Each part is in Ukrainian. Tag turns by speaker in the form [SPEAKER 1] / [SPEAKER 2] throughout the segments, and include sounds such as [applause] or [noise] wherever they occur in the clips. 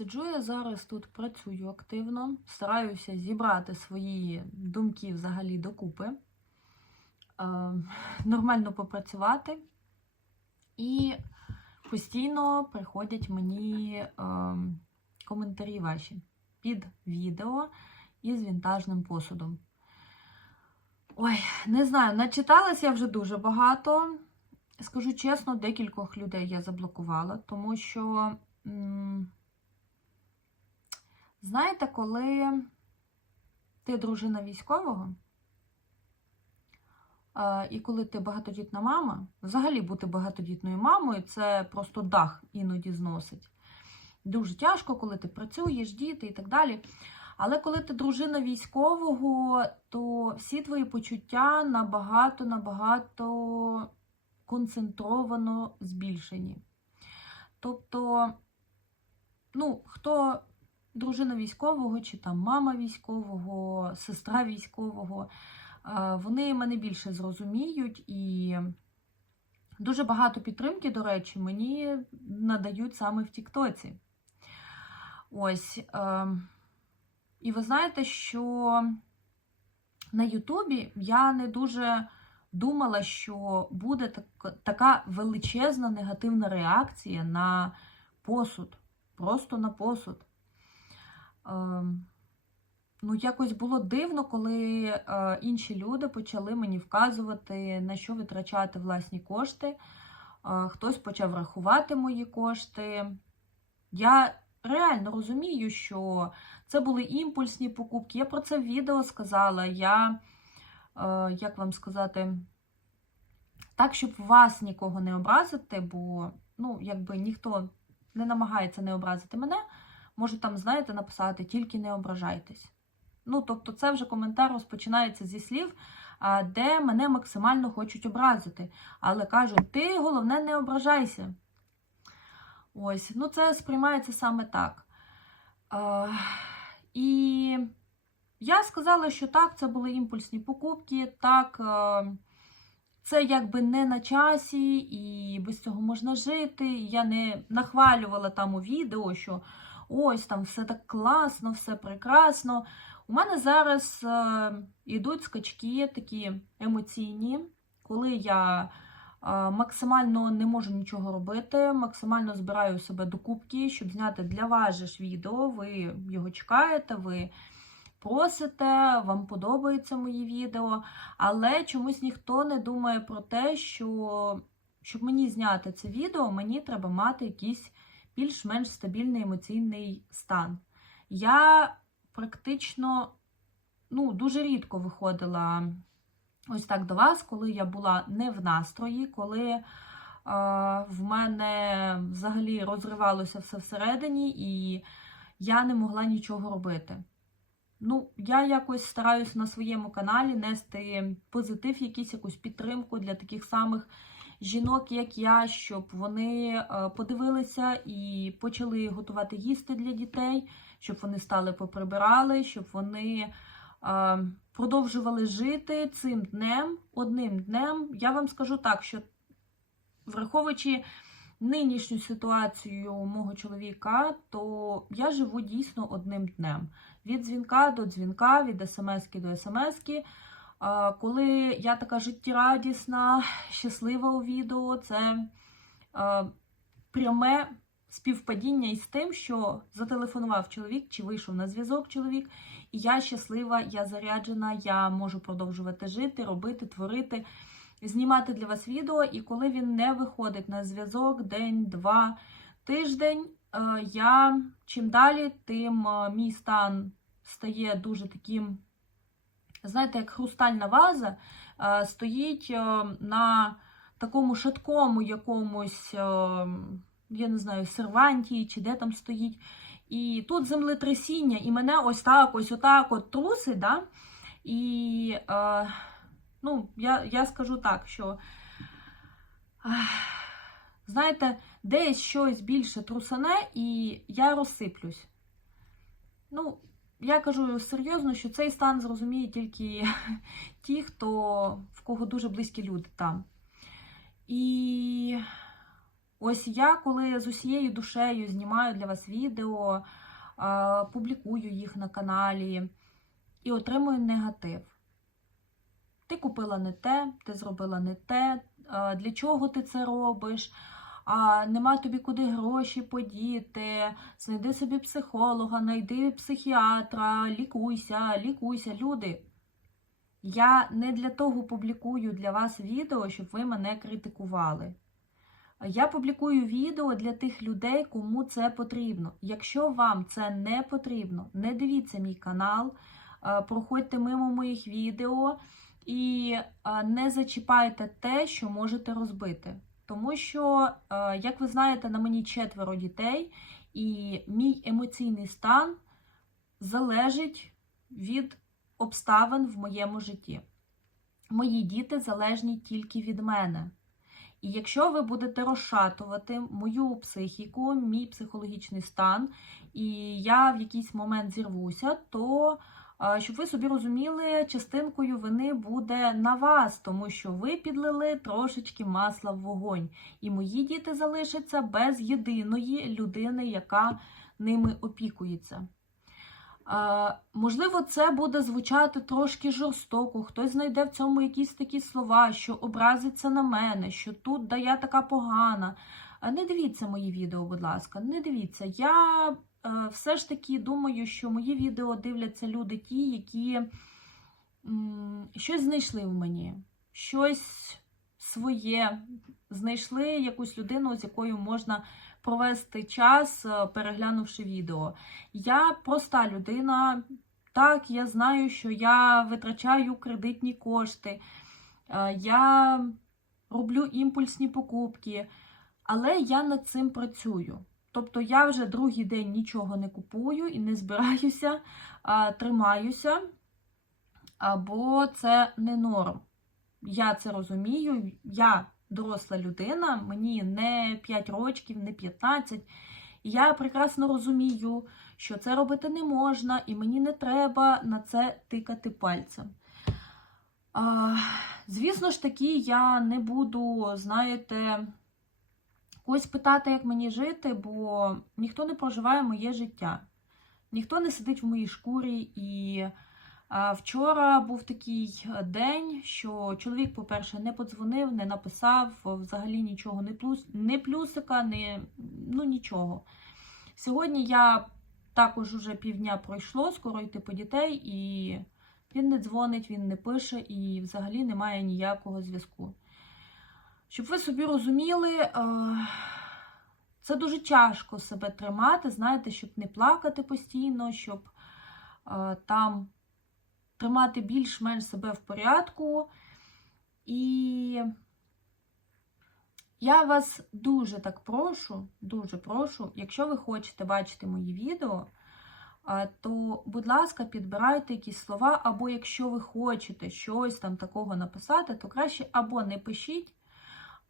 [SPEAKER 1] Сиджу я зараз тут, працюю активно, стараюся зібрати свої думки взагалі докупи, е, нормально попрацювати. І постійно приходять мені е, коментарі ваші під відео із вінтажним посудом. Ой, не знаю, начиталася я вже дуже багато. Скажу чесно, декількох людей я заблокувала, тому що. м, Знаєте, коли ти дружина військового, і коли ти багатодітна мама, взагалі бути багатодітною мамою це просто дах іноді зносить. Дуже тяжко, коли ти працюєш, діти і так далі. Але коли ти дружина військового, то всі твої почуття набагато, набагато концентровано збільшені. Тобто, ну, хто дружина військового, чи там мама військового, сестра військового, е, вони мене більше зрозуміють і дуже багато підтримки, до речі, мені надають саме в Тіктоці. Ось. е, І ви знаєте, що на Ютубі я не дуже думала, що буде так, така величезна негативна реакція на посуд. Просто на посуд. Ем, Ну, якось було дивно, коли е, інші люди почали мені вказувати, на що витрачати власні кошти. Е, хтось почав рахувати мої кошти. Я реально розумію, що це були імпульсні покупки. Я про це в відео сказала. Я, е, як вам сказати, так, щоб вас нікого не образити, бо ну, якби ніхто не намагається не образити мене. Можу там, знаєте, написати тільки не ображайтесь. Ну, тобто, це вже коментар розпочинається зі слів, де мене максимально хочуть образити. Але кажуть, ти головне не ображайся. Ось, ну це сприймається саме так. А, і я сказала, що так, це були імпульсні покупки, так, це якби не на часі, і без цього можна жити. Я не нахвалювала там у відео, що ось там все так класно, все прекрасно. У мене зараз е, йдуть скачки такі емоційні, коли я е, максимально не можу нічого робити, максимально збираю себе до кубки, щоб зняти для вас же ж відео. Ви його чекаєте, ви просите, вам подобаються мої відео, але чомусь ніхто не думає про те, що щоб мені зняти це відео, мені треба мати якийсь більш-менш стабільний емоційний стан. Я практично ну, дуже рідко виходила ось так до вас, коли я була не в настрої, коли е, в мене взагалі розривалося все всередині, і я не могла нічого робити. Ну, я якось стараюся на своєму каналі нести позитив, якийсь якусь підтримку для таких самих жінок, як я, щоб вони е, подивилися і почали готувати їсти для дітей, щоб вони стали поприбирали, щоб вони е, продовжували жити цим днем, одним днем. Я вам скажу так, що враховуючи нинішню ситуацію мого чоловіка, то я живу дійсно одним днем. Від дзвінка до дзвінка, від смски до смски. Коли я така життєрадісна, щаслива у відео, це пряме співпадіння із тим, що зателефонував чоловік чи вийшов на зв'язок чоловік, і я щаслива, я заряджена, я можу продовжувати жити, робити, творити, знімати для вас відео. І коли він не виходить на зв'язок день, два, тиждень, я чим далі, тим мій стан стає дуже таким знаєте, як хрустальна ваза е, стоїть е, на такому шаткому якомусь, е, я не знаю, серванті чи де там стоїть. І тут землетрясіння, і мене ось так, ось отак от трусить. Да? І ну, я я скажу так, що, знаєте, десь щось більше трусане, і я розсиплюсь. Ну, я кажу серйозно, що цей стан зрозуміє тільки [laughs] ті, хто в кого дуже близькі люди там. І Ось я, коли з усією душею знімаю для вас відео, публікую їх на каналі і отримую негатив. Ти купила не те, ти зробила не те, для чого ти це робиш, а нема тобі куди гроші подіти, знайди собі психолога, знайди психіатра, лікуйся, лікуйся. Люди, я не для того публікую для вас відео, щоб ви мене критикували. Я публікую відео для тих людей, кому це потрібно. Якщо вам це не потрібно, не дивіться мій канал, е, проходьте мимо моїх відео і е, не зачіпайте те, що можете розбити. Тому що, е, як ви знаєте, на мені четверо дітей, і мій емоційний стан залежить від обставин в моєму житті. Мої діти залежні тільки від мене. І якщо ви будете розшатувати мою психіку, мій психологічний стан, і я в якийсь момент зірвуся, то щоб ви собі розуміли, частинкою вини буде на вас, тому що ви підлили трошечки масла в вогонь. І мої діти залишаться без єдиної людини, яка ними опікується. Можливо, це буде звучати трошки жорстоко. Хтось знайде в цьому якісь такі слова, що образиться на мене, що тут да я така погана. Не дивіться мої відео, будь ласка, не дивіться. Я все ж таки думаю, що мої відео дивляться люди ті, які щось знайшли в мені, щось своє, знайшли якусь людину, з якою можна провести час, е, переглянувши відео. Я проста людина. Так, я знаю, що я витрачаю кредитні кошти, е, я роблю імпульсні покупки, але я над цим працюю. Тобто я вже другий день нічого не купую і не збираюся, а тримаюся, або це не норм. Я це розумію, я доросла людина, мені не 5 років, не 15. Я прекрасно розумію, що це робити не можна, і мені не треба на це тикати пальцем. А, звісно ж таки, я не буду, знаєте, когось питати, як мені жити, бо ніхто не проживає моє життя, ніхто не сидить в моїй шкурі. І а, вчора був такий день, що чоловік, по-перше, не подзвонив, не написав, взагалі нічого, не, плюс, не плюсика, не, ну нічого. Сьогодні я також уже півдня пройшло, скоро йти по дітей, і він не дзвонить, він не пише і взагалі немає ніякого зв'язку. Щоб ви собі розуміли, е, це дуже тяжко себе тримати, знаєте, щоб не плакати постійно, щоб е, там тримати більш-менш себе в порядку. І я вас дуже так прошу, дуже прошу, якщо ви хочете бачити мої відео, то, будь ласка, підбирайте якісь слова, або якщо ви хочете щось там такого написати, то краще або не пишіть,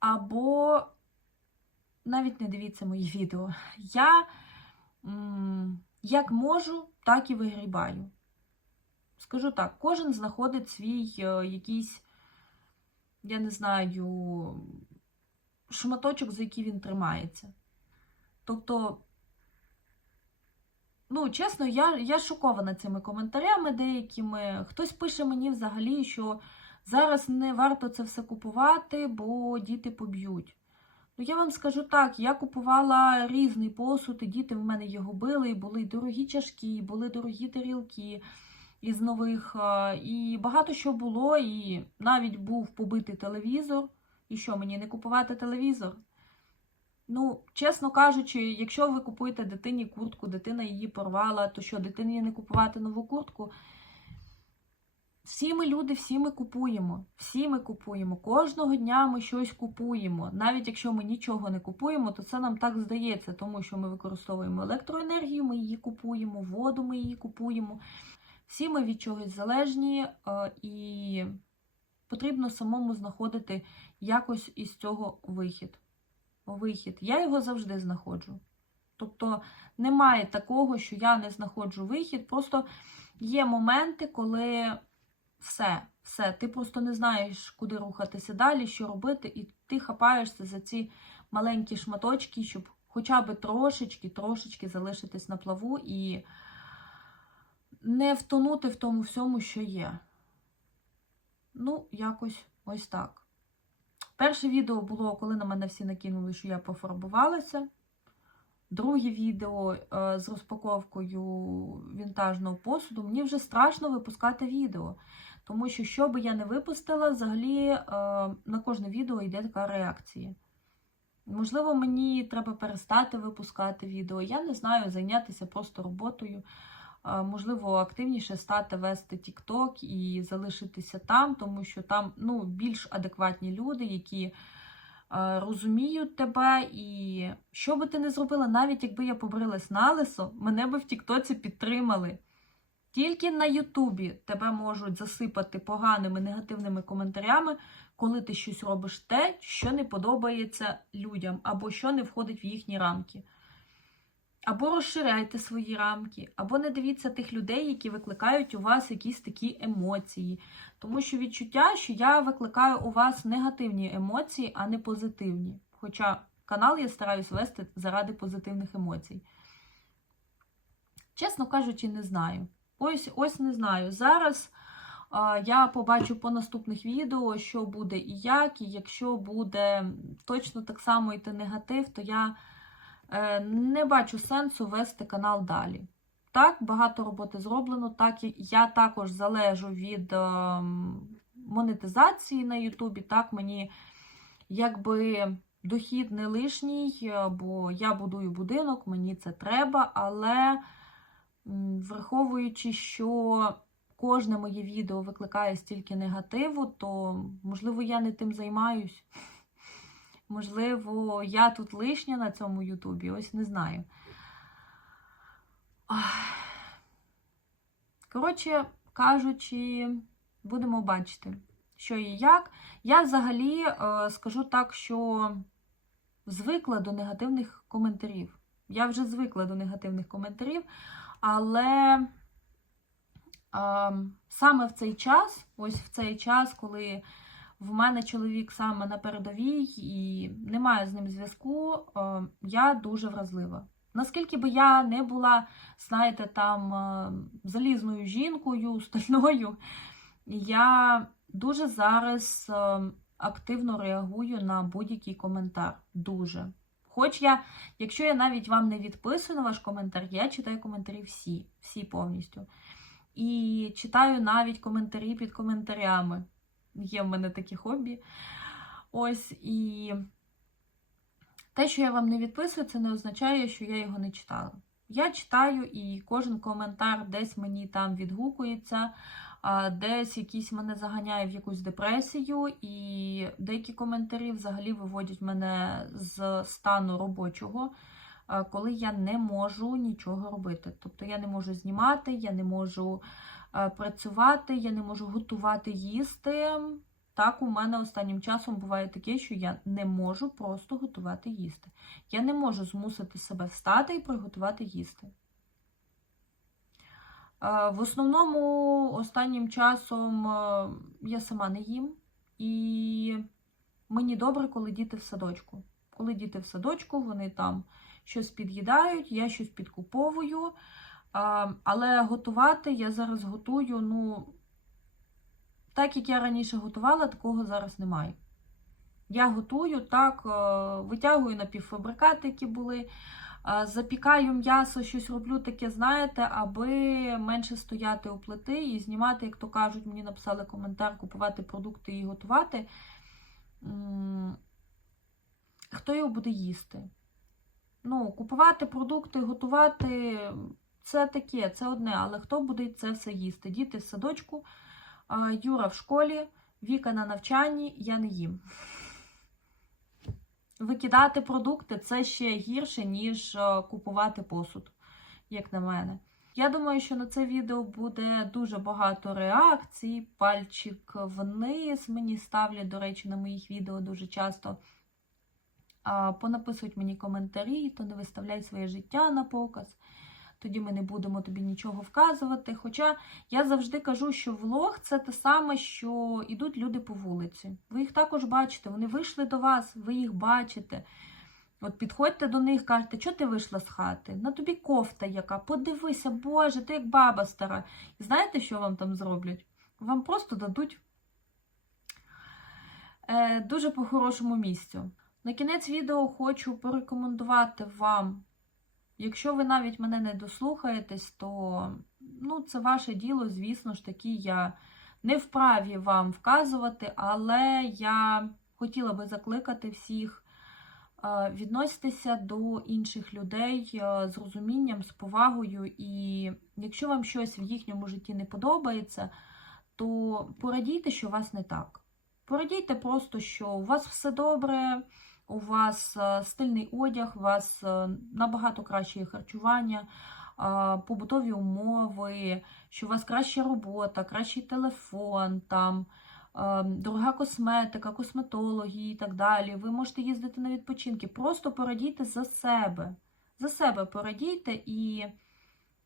[SPEAKER 1] або навіть не дивіться мої відео. Я як можу, так і вигрібаю. Скажу так, кожен знаходить свій е, якийсь, я не знаю, шматочок, за який він тримається. Тобто, ну, чесно, я я шокована цими коментарями деякими. Хтось пише мені взагалі, що зараз не варто це все купувати, бо діти поб'ють. Ну, я вам скажу так, я купувала різний посуд, і діти в мене його били, і були дорогі чашки, були дорогі тарілки із нових, і багато що було, і навіть був побитий телевізор. І що, мені не купувати телевізор? Ну, чесно кажучи, якщо ви купуєте дитині куртку, дитина її порвала, то що, дитині не купувати нову куртку? Всі ми люди, всі ми купуємо. Всі ми купуємо. Кожного дня ми щось купуємо. Навіть якщо ми нічого не купуємо, то це нам так здається, тому що ми використовуємо електроенергію, ми її купуємо, воду ми її купуємо. Всі ми від чогось залежні і потрібно самому знаходити якось із цього вихід. Вихід. Я його завжди знаходжу. Тобто немає такого, що я не знаходжу вихід. Просто є моменти, коли все, все, ти просто не знаєш, куди рухатися далі, що робити, і ти хапаєшся за ці маленькі шматочки, щоб хоча б трошечки, трошечки залишитись на плаву і не втонути в тому всьому, що є. Ну, якось ось так. Перше відео було, коли на мене всі накинули, що я пофарбувалася. Друге відео е, з розпаковкою вінтажного посуду. Мені вже страшно випускати відео. Тому що, що би я не випустила, взагалі е, на кожне відео йде така реакція. Можливо, мені треба перестати випускати відео. Я не знаю, зайнятися просто роботою. Е, Можливо, активніше стати вести TikTok і залишитися там, тому що там ну, більш адекватні люди, які розуміють тебе. І що би ти не зробила, навіть якби я побрилась на лисо, мене би в Тіктоці підтримали. Тільки на Ютубі тебе можуть засипати поганими негативними коментарями, коли ти щось робиш те, що не подобається людям, або що не входить в їхні рамки. Або розширяйте свої рамки, або не дивіться тих людей, які викликають у вас якісь такі емоції. Тому що відчуття, що я викликаю у вас негативні емоції, а не позитивні. Хоча канал я стараюсь вести заради позитивних емоцій. Чесно кажучи, не знаю. Ось ось не знаю. Зараз е, я побачу по наступних відео, що буде і як, і якщо буде точно так само йти негатив, то я не бачу сенсу вести канал далі. Так, багато роботи зроблено, так я також залежу від е, монетизації на Ютубі. Так, мені якби дохід не лишній, е, бо я будую будинок, мені це треба, але враховуючи, що кожне моє відео викликає стільки негативу, то, можливо, я не тим займаюсь. Можливо, я тут лишня на цьому Ютубі, ось не знаю. Коротше кажучи, будемо бачити, що і як. Я взагалі е, скажу так, що звикла до негативних коментарів. Я вже звикла до негативних коментарів, але е, саме в цей час, ось в цей час, коли в мене чоловік саме на передовій і немає з ним зв'язку, е, я дуже вразлива. Наскільки би я не була, знаєте, там е, залізною жінкою, стальною, я дуже зараз е, активно реагую на будь-який коментар. Дуже. Хоч я, якщо я навіть вам не відписую на ваш коментар, я читаю коментарі всі, всі повністю. І читаю навіть коментарі під коментарями. Є в мене такі хобі. Ось і те, що я вам не відписую, це не означає, що я його не читала. Я читаю, і кожен коментар десь мені там відгукується, десь якийсь мене заганяє в якусь депресію, і деякі коментарі взагалі виводять мене з стану робочого, коли я не можу нічого робити. Тобто я не можу знімати, я не можу е, працювати, я не можу готувати їсти. Так, у мене останнім часом буває таке, що я не можу просто готувати їсти. Я не можу змусити себе встати і приготувати їсти. Е, В основному останнім часом е, я сама не їм, і мені добре, коли діти в садочку. Коли діти в садочку, вони там щось під'їдають, я щось підкуповую. Але готувати я зараз готую, ну, так як я раніше готувала, такого зараз немає. Я готую так, е, витягую напівфабрикати, які були, е, запікаю м'ясо, щось роблю таке, знаєте, аби менше стояти у плити і знімати, як то кажуть, мені написали коментар, купувати продукти і готувати. Хто його буде їсти? Ну, купувати продукти, готувати це таке, це одне, але хто буде це все їсти? Діти в садочку. Юра в школі, Віка на навчанні, я не їм. Викидати продукти це ще гірше, ніж купувати посуд, як на мене. Я думаю, що на це відео буде дуже багато реакцій. Пальчик вниз мені ставлять, до речі, на моїх відео дуже часто. Понаписують мені коментарі, то не виставляй своє життя на показ тоді ми не будемо тобі нічого вказувати. Хоча я завжди кажу, що влог це те саме, що йдуть люди по вулиці. Ви їх також бачите, вони вийшли до вас, ви їх бачите. От підходьте до них, кажете, що ти вийшла з хати? На тобі кофта яка, подивися, Боже, ти як баба стара. І знаєте, що вам там зроблять? Вам просто дадуть е, дуже по хорошому місцю. На кінець відео хочу порекомендувати вам, якщо ви навіть мене не дослухаєтесь, то ну, це ваше діло, звісно ж таки, я не вправі вам вказувати, але я хотіла би закликати всіх е, відноситися до інших людей е, з розумінням, з повагою. І якщо вам щось в їхньому житті не подобається, то порадійте, що у вас не так. Порадійте просто, що у вас все добре, у вас е, стильний одяг, у вас е, набагато краще харчування, е, побутові умови, що у вас краща робота, кращий телефон, там, дорога косметика, косметологи і так далі. Ви можете їздити на відпочинки. Просто порадійте за себе. За себе порадійте і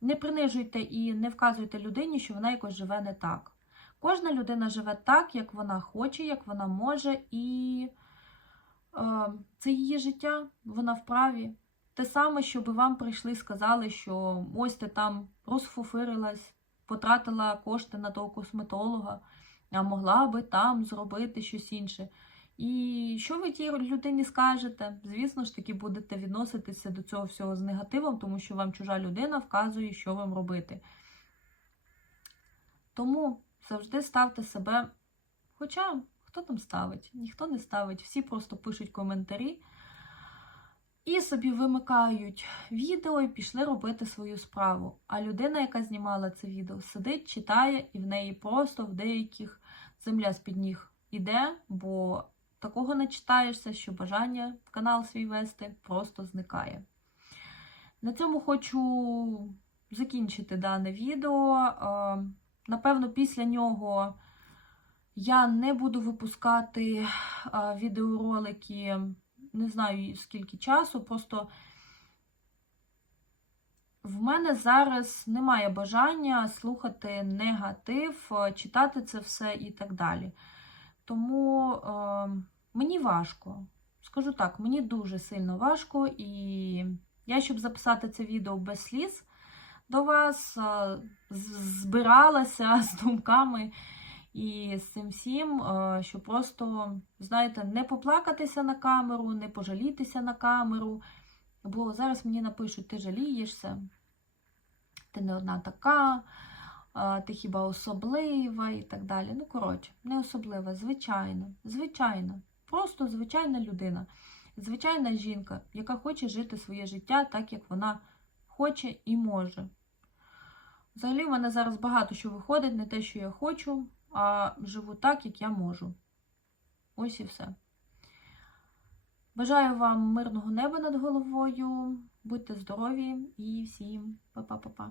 [SPEAKER 1] не принижуйте і не вказуйте людині, що вона якось живе не так. Кожна людина живе так, як вона хоче, як вона може, і це її життя, вона вправі. Те саме, щоб вам прийшли і сказали, що ось ти там розфуфирилась, потратила кошти на того косметолога, а могла би там зробити щось інше. І що ви тій людині скажете? Звісно ж таки, будете відноситися до цього всього з негативом, тому що вам чужа людина вказує, що вам робити. Тому завжди ставте себе. Хоча хто там ставить? Ніхто не ставить, всі просто пишуть коментарі і собі вимикають відео і пішли робити свою справу. А людина, яка знімала це відео, сидить, читає, і в неї просто в деяких земля з-під ніг іде, бо такого не читаєшся, що бажання канал свій вести просто зникає. На цьому хочу закінчити дане відео. Е, Напевно, після нього я не буду випускати е, відеоролики, не знаю скільки часу, просто в мене зараз немає бажання слухати негатив, е, читати це все і так далі. Тому е, мені важко. Скажу так, мені дуже сильно важко, і я, щоб записати це відео без сліз, до вас збиралася [laughs] з думками і з цим всім, е, що просто, знаєте, не поплакатися на камеру, не пожалітися на камеру. Бо зараз мені напишуть, ти жалієшся, ти не одна така, е, ти хіба особлива і так далі. Ну, коротше, не особлива, звичайна, звичайна, просто звичайна людина, звичайна жінка, яка хоче жити своє життя так, як вона хоче і може. Взагалі, в мене зараз багато що виходить, не те, що я хочу, а живу так, як я можу. Ось і все. Бажаю вам мирного неба над головою. Будьте здорові і всім па-па-па-па.